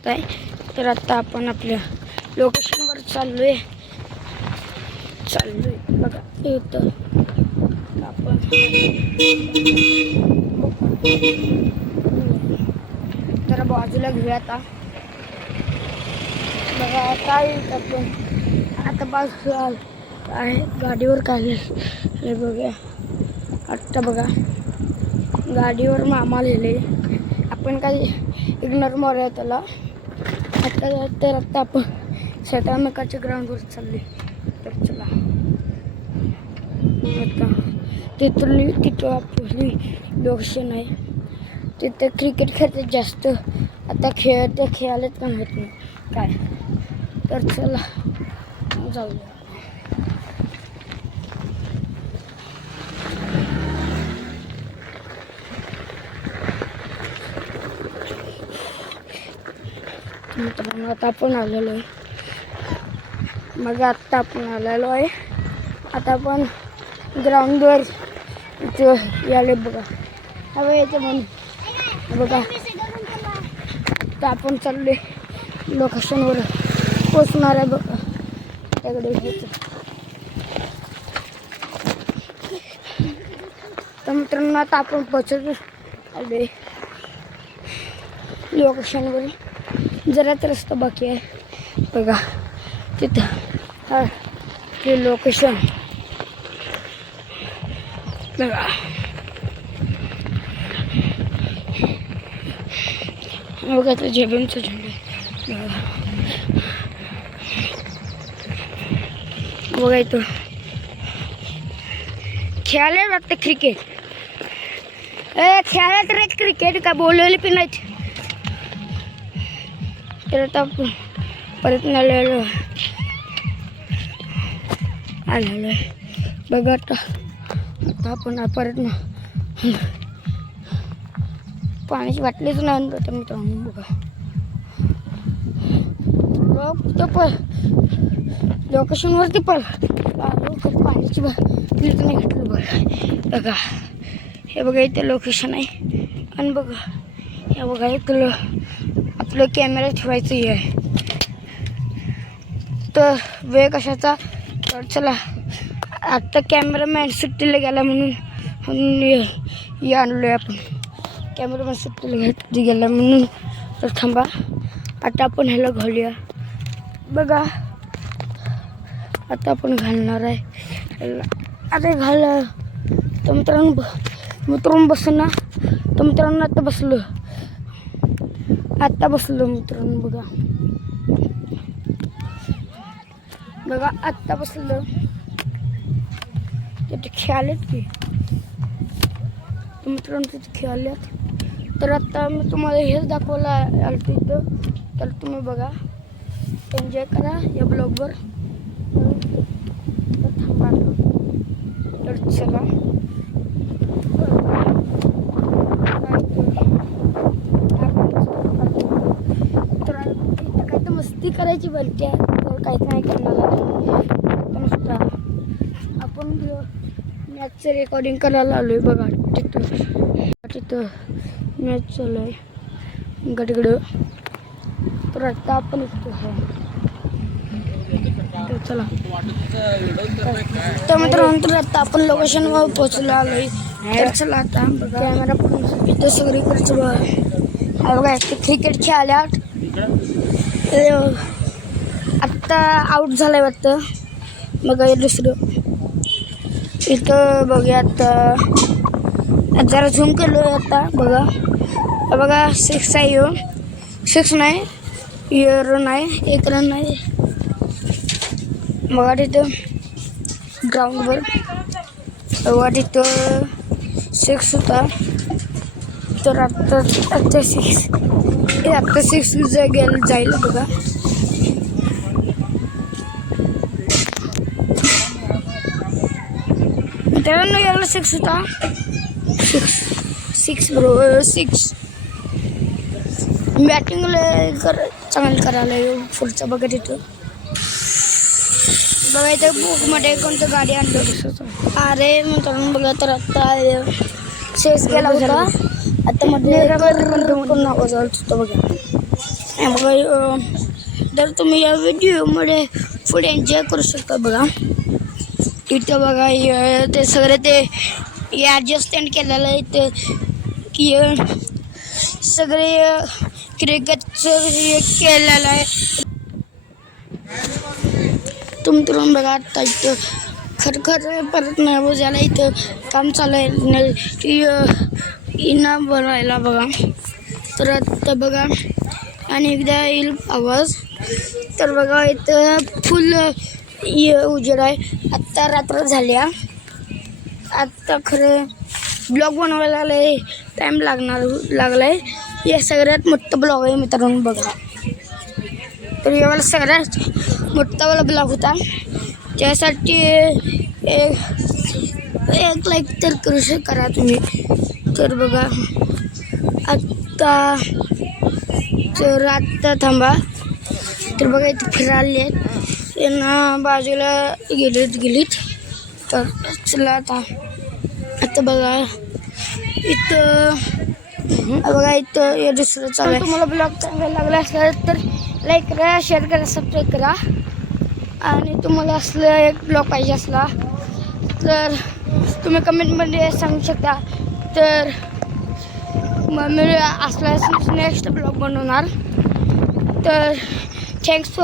शकताय. तर आता आपण आपल्या लोकेशनवर चाललोय बघा. इथं आपण जरा बाजूला घेऊया आता. बघा काय आपण आता बाजूला आहे गाडीवर काय हे बघा. आत्ता बघा गाडीवर मामा लिहिले. आपण काही इग्नोर मारूया त्याला. आता आपण शेतामेकाच्या ग्राउंडवर चालले. तर चला आता तिथं आपली लोकेशन आहे. तिथे क्रिकेट खेळतात जास्त. आता खेळायलाच पण होत नाही काय. तर चला जाऊया. मित्रांनो आता आपण आलेलो आहे. मग आत्ता आपण आलेलो आहे. आता आपण ग्राउंडवर इथं याले बघा. हवं यायचं म्हणून बघा. आता आपण चालले लोकेशनवर पोचणार आहे बघा. त्याकडे घ्यायचं. तर मित्रांनो आता आपण पोचत आले लोकेशनवर. जराच रस्ता बाकी आहे बघा. तिथं हा ते लोकेशन बघा. बघा तर जेबीमचं झेंडे बघा. इथं खेळायला लागतं क्रिकेट. खेळायला तर एक क्रिकेट का बोलवले पण नाहीत. तर आता परत आलेलो आहे बघा. आता आपण परत पाण्याची बाटलीच नाही आणत मित्रांनो बघा. लोकेशनवरती पाण्याची बाटलीच नाही घेतलं बघा. हे बघा इथे लोकेशन आहे. आणि बघा हे बघा इथलं आपलं कॅमेरा ठेवायचं हे आहे. तर वेळ कशाचा. तर चला आत्ता कॅमेरामॅन सुट्टीला गेला म्हणून हे आणलो आहे आपण. कॅमेरामॅन सुट्टीला गेला म्हणून. तर थांबा आता आपण ह्याला घालूया बघा. आता आपण घालणार आहे. आता घाल तर मित्रांनो बसू ना. तर मित्रांनो आता बसलो मित्रांनो बघा. आत्ता बसलं. तिथे खेळालेत की. मित्रांनो तिथे खेळाल्यात. तर आता मी तुम्हाला हेच दाखवलं आलं तिथं. तर तुम्ही बघा एन्जॉय करा या ब्लॉगवर. तर चला काय तर मस्ती करायची बनते. तर काहीच नाही करणार नुसता आपण मॅचचं रेकॉर्डिंग करायला आलोय बघा. तिथं मॅच चालू आहे गडगड. तर आता आपण चला तर मित्रांनो आता आपण लोकेशनवर पोहोचलो आलोय. तर चला आता बघा कॅमेरा पण इथं सगळीकडचं बघा. बघा क्रिकेट खेळाल्या. आत्ता आऊट झालाय वाटतं. बघा हे दुसरं इथं बघूया. आता जरा झूम केलो आता बघा 6 आहे. 6 नाही रन आहे. 1 रन आहे बघा तिथं ग्राउंडवर. बघा तिथं 6 होता. तर आत्ता 6 जाईल बघा. मित्रांनो याला 6 होता. 6 बरोबर 6. बॅटिंगला चांगलं करायला पुढचं बघा. तिथं बघा इथं बुकमध्ये कोणतं गाडी आणलं दिसत. अरे मित्रांनो बघा. तर आता 6 गेला होता. आता मध्ये आवाज आला होता बघा. तर तुम्ही या व्हिडिओमध्ये फुल एन्जॉय करू शकता बघा. इथं बघा ते सगळं ते ॲडजस्टमेंट केलेलं आहे इथं की सगळे क्रिकेटचं हे केलेलं आहे. तुम बघा आता इथं खरखर परत नाही बजायला इथं काम चालू आहे की इनाम भरायला बघा. तर आता बघा आणि एकदा येईल आवाज. तर बघा इथं फुल उजेड आहे. आत्ता रात्र झाल्या. आत्ता खरं ब्लॉग बनवायला लय टाईम लागला आहे. हे सगळ्यात मोठं ब्लॉग आहे मित्रांनो बघा. तर यावेळेला सगळ्यात मोठा वाला ब्लॉग होता. त्यासाठी एक लाईक तर करा तुम्ही. तर बघा आत्ता थांबा. तर बघा इथे फिरायला आहेत त्यांना बाजूला गेलीत. तर चला आता बघा इथं हे दुसरं चालू आहे. तुम्हाला ब्लॉग चांगला लागला असला तर लाईक करा, शेअर करा, सबस्क्राईब करा. आणि तुम्हाला असलं एक ब्लॉग पाहिजे असला तर तुम्ही कमेंटमध्ये सांगू शकता. तर मग मी असला नेक्स्ट ब्लॉग बनवणार. तर थँक्स फॉर